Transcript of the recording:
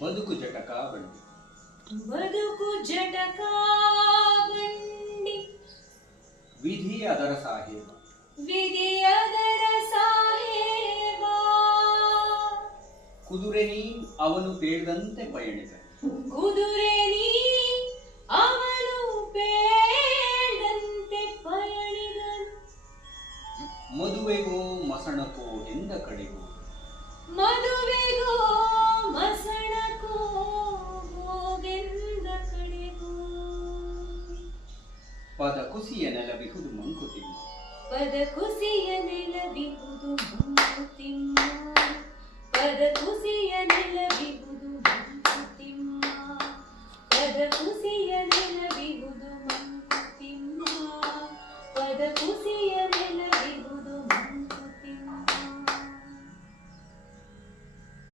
ಬದುಕು ಜಟಕ ಬಂಡಿ ಬದುಕು ಜಟಕ ಬಂಡಿ ವಿಧಿ ಅದರ ಸಾಹೇಬ ವಿಧಿಯದರ ಸಾಹೇಬ ಕುದುರೆ ನೀ ಅವನು ಬೇಡದಂತೆ ಪಯಣಿದ ಕುದುರೆ ನೀ ಅವನು ಬೇಡಂತೆ ಪಯಣಿದನು ಮದುವೆಗೋ ಮಸಣಕೋ ಎಂದ ಕಡೆಗೂ ಮದುವೆಗೋ ಮಸಣಕೋ ಹೋಗೆಂದ ಕಡೆಗೂ ಪದ ಕುಸಿಯ ನೆಲವಿಹುದು ಮಂಕುತಿಮ್ಮ ಪದ ಕುಸಿಯ ನೆಲವಿಹುದು ಮಂಕುತಿಮ್ಮ ಪದ ಕುಸಿಯ